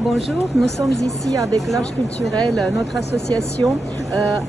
Bonjour, nous sommes ici avec l'Arche culturelle, notre association,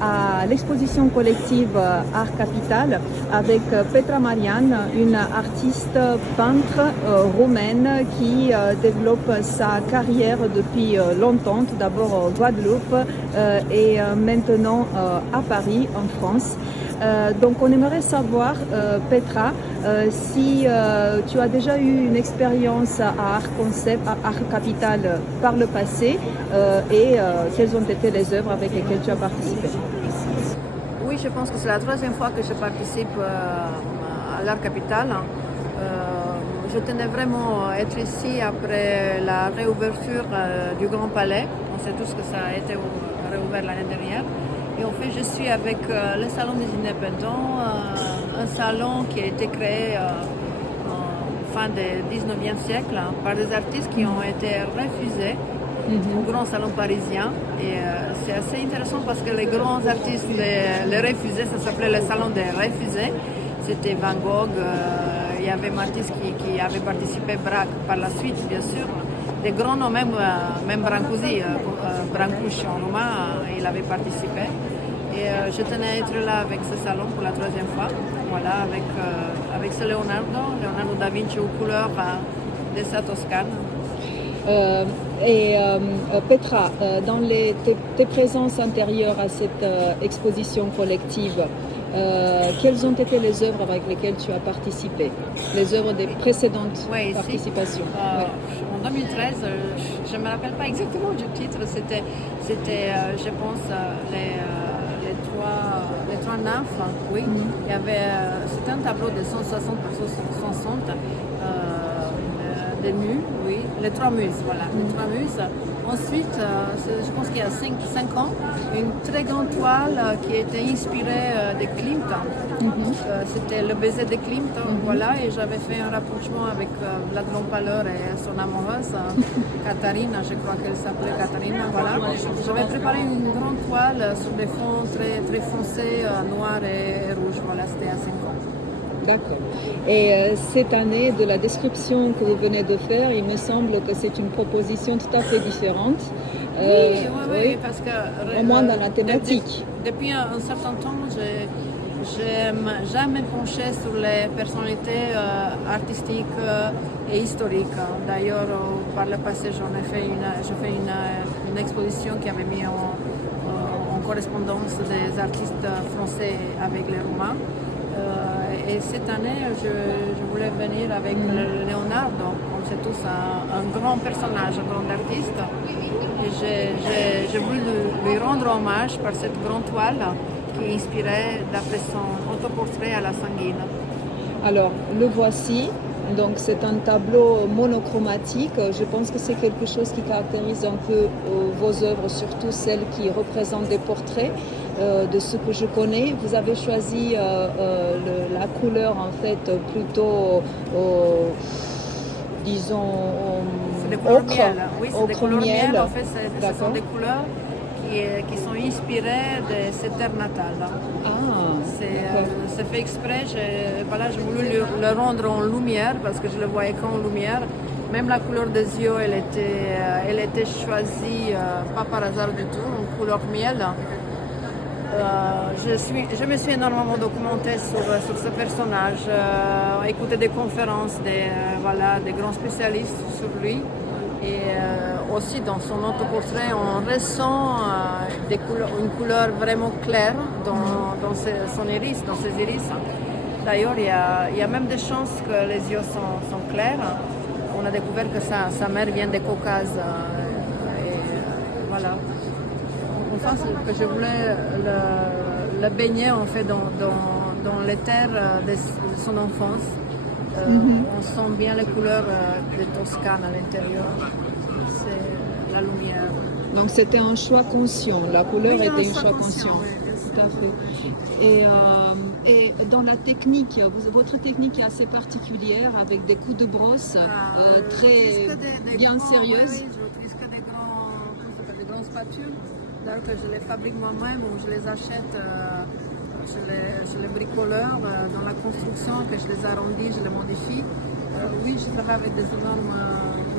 à l'exposition collective Art Capital avec Petra Marian, une artiste peintre roumaine qui développe sa carrière depuis longtemps, tout d'abord au Guadeloupe et maintenant à Paris, en France. Donc on aimerait savoir, Petra, si tu as déjà eu une expérience à Art Concept, à Art Capital par le passé et quelles ont été les œuvres avec lesquelles tu as participé. Oui, je pense que c'est la troisième fois que je participe à l'Art Capital. Je tenais vraiment à être ici après la réouverture du Grand Palais. On sait tous que ça a été réouvert l'année dernière. Et en fait, je suis avec le Salon des Indépendants, un salon qui a été créé en fin du 19e siècle par des artistes qui ont été refusés au Grand Salon parisien. Et c'est assez intéressant parce que les grands artistes, les refusés, ça s'appelait le Salon des refusés. C'était Van Gogh, il y avait Matisse qui avait participé, Braque par la suite, bien sûr. Des grands noms, même Brancusi, Brancusi en roumain, il avait participé. Et je tenais à être là avec ce salon pour la troisième fois, voilà, avec ce Leonardo da Vinci aux couleurs de sa Toscane. Petra, dans tes présences antérieures à cette exposition collective, quelles ont été les œuvres avec lesquelles tu as participé? Les œuvres des précédentes participations? En 2013, je ne me rappelle pas exactement du titre, c'était je pense, les trois nymphes, oui. Il y avait, c'était un tableau de 160 par 160 des nus, oui. Les trois muses, voilà, les trois muses. Ensuite, je pense qu'il y a 5 ans, une très grande toile qui était inspirée de Klimt. C'était le baiser de Klimt, voilà, et j'avais fait un rapprochement avec Vlad L'Empaleur et son amoureuse, Katharina, je crois qu'elle s'appelait Katharina, voilà. J'avais préparé une grande toile sur des fonds très, très foncés, noirs et rouges, voilà, c'était à 5 ans. D'accord. Et cette année, de la description que vous venez de faire, il me semble que c'est une proposition tout à fait différente. Oui, parce que... au moins dans la thématique. Depuis un certain temps, j'aime jamais pencher sur les personnalités artistiques et historiques. D'ailleurs, par le passé, j'ai fait une exposition qui avait mis en correspondance des artistes français avec les Roumains. Et cette année, je voulais venir avec Leonardo, comme c'est tous un grand personnage, un grand artiste. Et j'ai voulu lui rendre hommage par cette grande toile qui est inspirée d'après son autoportrait à la sanguine. Alors, le voici. Donc, c'est un tableau monochromatique. Je pense que c'est quelque chose qui caractérise un peu vos œuvres, surtout celles qui représentent des portraits. De ce que je connais, vous avez choisi la couleur en fait plutôt, disons, c'est des couleurs ocre, miel. Oui, c'est des couleurs miel. En fait, ce sont des couleurs qui sont inspirées de cette terre natale. C'est fait exprès. J'ai voulu le rendre en lumière parce que je le voyais qu'en lumière. Même la couleur des yeux, elle était choisie pas par hasard du tout, en couleur miel. Je me suis énormément documentée sur ce personnage, écouté des conférences des grands spécialistes sur lui. Et aussi dans son autoportrait, on ressent une couleur vraiment claire dans son iris, dans ses iris. D'ailleurs, il y a même des chances que les yeux sont clairs. On a découvert que sa mère vient des Caucases. Voilà. Enfin, que je voulais le baigner en fait dans les terres de son enfance. On sent bien les couleurs de Toscane à l'intérieur. C'est la lumière. Donc c'était un choix conscient. La couleur était un choix conscient. Oui, tout à fait. Et dans la technique, votre technique est assez particulière avec des coups de brosse très bien sérieuses. Oui, je n'utilise que des grandes spatules. D'ailleurs que je les fabrique moi-même ou je les achète chez les bricoleurs dans la construction, que je les arrondis, je les modifie. Oui, je travaille avec des énormes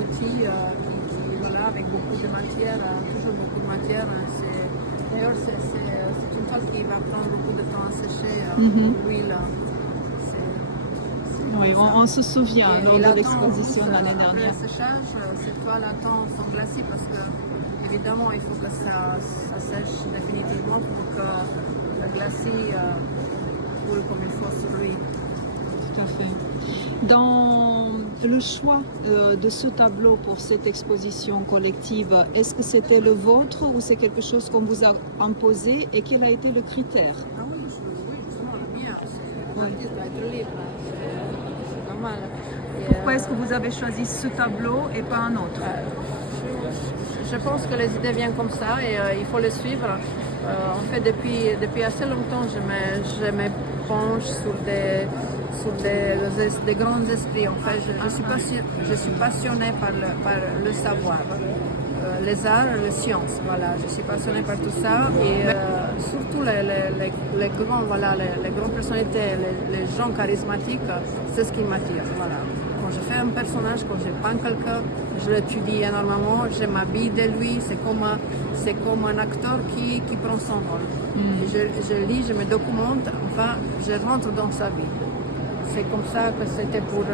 outils voilà, avec beaucoup de matière, toujours beaucoup de matière. D'ailleurs, c'est une toile qui va prendre beaucoup de temps à sécher, l'huile. Oui, on se souvient lors de l'exposition l'année dernière. Après le séchage, ces toiles attendent sont glacées parce que, évidemment, il faut que ça sèche définitivement pour que le glacis coule comme il faut sur lui. Tout à fait. Dans le choix de ce tableau pour cette exposition collective, est-ce que c'était le vôtre ou c'est quelque chose qu'on vous a imposé et quel a été le critère? Ah oui, justement, le mien, l'artiste doit être libre, c'est normal. Pourquoi est-ce que vous avez choisi ce tableau et pas un autre? Je pense que les idées viennent comme ça et il faut les suivre. En fait, depuis assez longtemps, je m'éponge sur des grands esprits. En fait, je suis passionnée par le savoir, les arts, les sciences. Voilà, je suis passionnée par tout ça et surtout les grands, voilà, les grandes personnalités, les gens charismatiques, c'est ce qui m'attire. Voilà. Quand je fais un personnage, quand je peins quelqu'un, je l'étudie énormément, je m'habille de lui, c'est comme un acteur qui prend son rôle. Je lis, je me documente, enfin, je rentre dans sa vie. C'est comme ça que c'était pour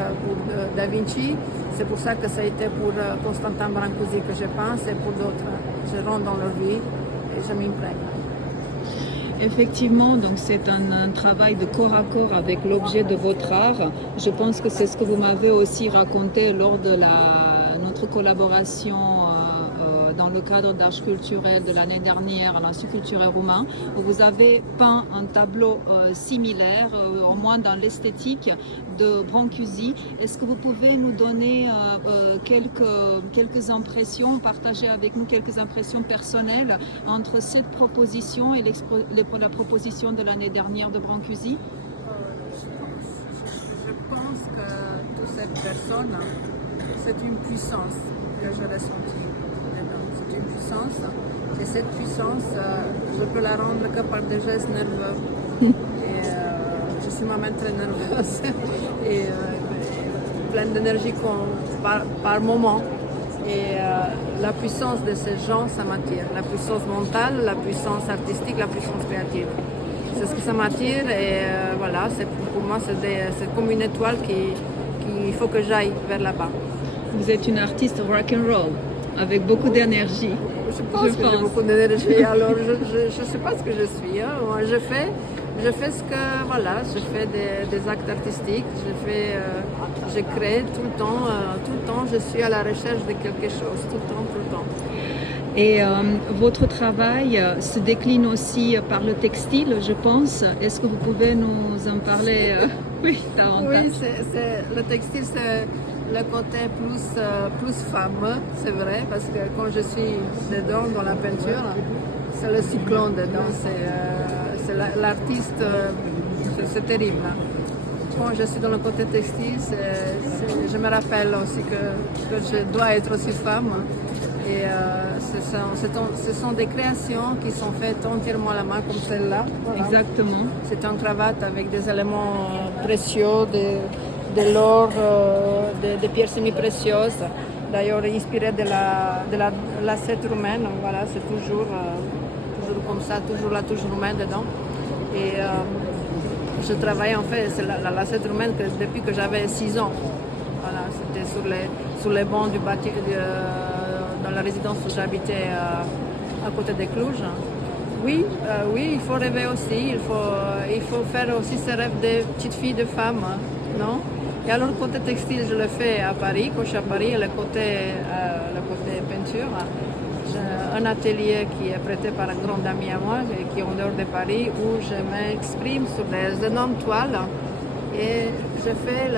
Da Vinci, c'est pour ça que ça a été pour Constantin Brancusi que je pense et pour d'autres. Je rentre dans leur vie et je m'imprègne. Effectivement, donc c'est un travail de corps à corps avec l'objet de votre art. Je pense que c'est ce que vous m'avez aussi raconté lors de notre collaboration dans le cadre d'Arche culturelle de l'année dernière à l'Institut culturel roumain, où vous avez peint un tableau similaire, au moins dans l'esthétique, de Brancusi. Est-ce que vous pouvez nous donner quelques impressions, partager avec nous quelques impressions personnelles entre cette proposition et la proposition de l'année dernière de Brancusi? Je pense que toute cette personne, c'est une puissance que je ressentis. C'est une puissance et cette puissance, je peux la rendre que par des gestes nerveux. Et je suis moi-même très nerveuse et pleine d'énergie par moment. Et la puissance de ces gens, ça m'attire. La puissance mentale, la puissance artistique, la puissance créative. C'est ce que ça m'attire et voilà, pour moi c'est comme une étoile qu'il faut que j'aille vers là-bas. Vous êtes une artiste rock'n'roll avec beaucoup d'énergie. Je pense que j'ai beaucoup d'énergie, alors je ne sais pas ce que je suis. Hein. Moi, je fais ce que, voilà, je fais des actes artistiques, je crée tout le temps, je suis à la recherche de quelque chose, tout le temps. Et votre travail se décline aussi par le textile, je pense. Est-ce que vous pouvez nous en parler oui, davantage? Oui, le textile, c'est le côté plus femme, c'est vrai, parce que quand je suis dedans dans la peinture, c'est le cyclone dedans, c'est l'artiste, c'est terrible. Quand je suis dans le côté textile, je me rappelle aussi que je dois être aussi femme. Et ce sont des créations qui sont faites entièrement à la main, comme celle-là. Voilà. Exactement. C'est une cravate avec des éléments précieux, de l'or, des pierres semi-précieuses. D'ailleurs, inspirée de la lacette roumaine. Voilà, c'est toujours comme ça, toujours la touche roumaine dedans. Et je travaille en fait, c'est la lacette roumaine depuis que j'avais 6 ans. Voilà, c'était sur les bancs du bâtiment. Dans la résidence où j'habitais à côté de Cluj. Oui, il faut rêver aussi, il faut faire aussi ses rêves de petite fille, de femme, non? Et alors le côté textile, je le fais à Paris, quand je suis à Paris, et le côté peinture. J'ai un atelier qui est prêté par un grand ami à moi, qui est en dehors de Paris, où je m'exprime sur des énormes toiles. Et je fais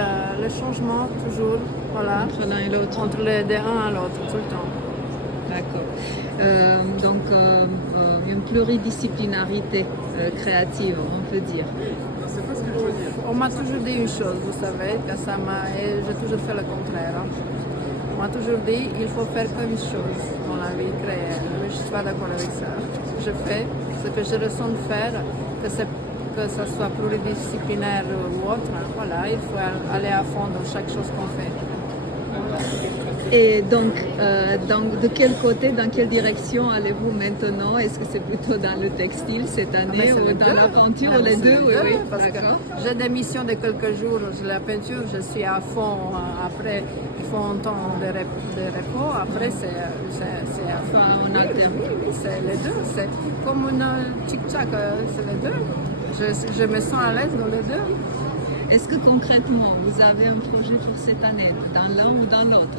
le changement toujours, voilà, entre l'un et l'autre. Entre de l'un à l'autre, tout le temps. D'accord. Donc, une pluridisciplinarité créative, on peut dire. On m'a toujours dit une chose, vous savez, que et j'ai toujours fait le contraire. Hein. On m'a toujours dit il faut faire qu'une chose dans la vie, créer. Mais je ne suis pas d'accord avec ça. Je fais ce que je ressens de faire, que ce soit pluridisciplinaire ou autre. Voilà, il faut aller à fond dans chaque chose qu'on fait. Et donc, de quel côté, dans quelle direction allez-vous maintenant? Est-ce que c'est plutôt dans le textile cette année ou dans la peinture ou les deux? Oui, oui, parce que j'ai des missions de quelques jours. La peinture, je suis à fond. Après, il faut un temps de repos. Après, c'est à fond. Enfin, on alterne. Oui, c'est les deux. C'est comme une tic-tac, c'est les deux. Je me sens à l'aise dans les deux. Est-ce que concrètement, vous avez un projet pour cette année, dans l'un ou dans l'autre?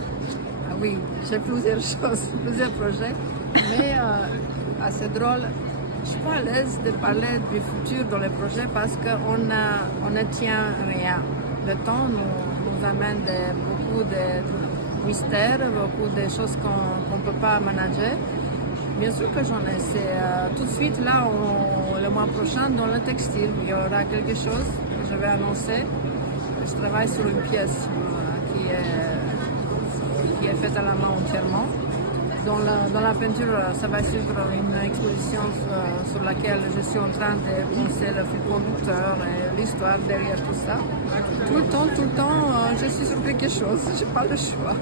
Ah oui, j'ai plusieurs choses, plusieurs projets, mais assez drôle. Je ne suis pas à l'aise de parler du futur dans les projets parce qu'on ne tient rien. Le temps nous amène beaucoup de mystères, beaucoup de choses qu'on ne peut pas manager. Bien sûr que j'en ai. C'est tout de suite là, le mois prochain, dans le textile, il y aura quelque chose que je vais annoncer. Je travaille sur une pièce qui est faite à la main entièrement. Dans la peinture, ça va suivre une exposition sur laquelle je suis en train de penser le fil conducteur et l'histoire derrière tout ça. Tout le temps, je suis sur quelque chose. Je n'ai pas le choix.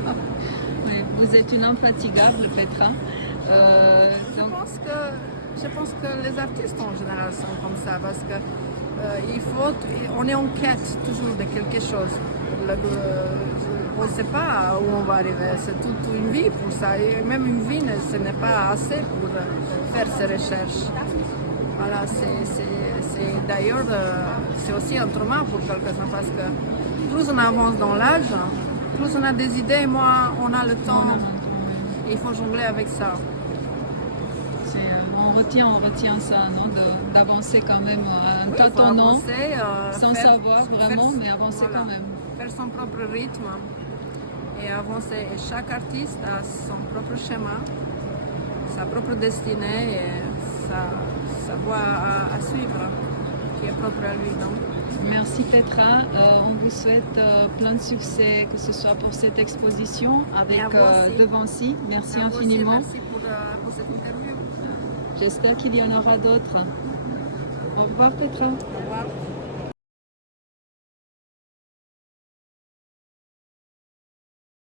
Oui, vous êtes une infatigable, Petra. Je pense que les artistes en général sont comme ça parce que on est en quête toujours de quelque chose. On ne sait pas où on va arriver. C'est toute une vie pour ça. Et même une vie, ce n'est pas assez pour faire ces recherches. Voilà, d'ailleurs, c'est aussi un trauma pour quelques-uns parce que plus on avance dans l'âge, plus on a des idées, moins on a le temps. Et il faut jongler avec ça. On retient ça, non? D'avancer quand même en tâtonnant, sans savoir vraiment, mais avancer quand même. Faire son propre rythme et avancer. Et chaque artiste a son propre schéma, sa propre destinée et sa voie à suivre, qui est propre à lui. Non? Merci Petra, on vous souhaite plein de succès, que ce soit pour cette exposition avec Devancy. Merci infiniment. Merci pour cette interview. J'espère qu'il y en aura d'autres. Au revoir Petra. Au revoir.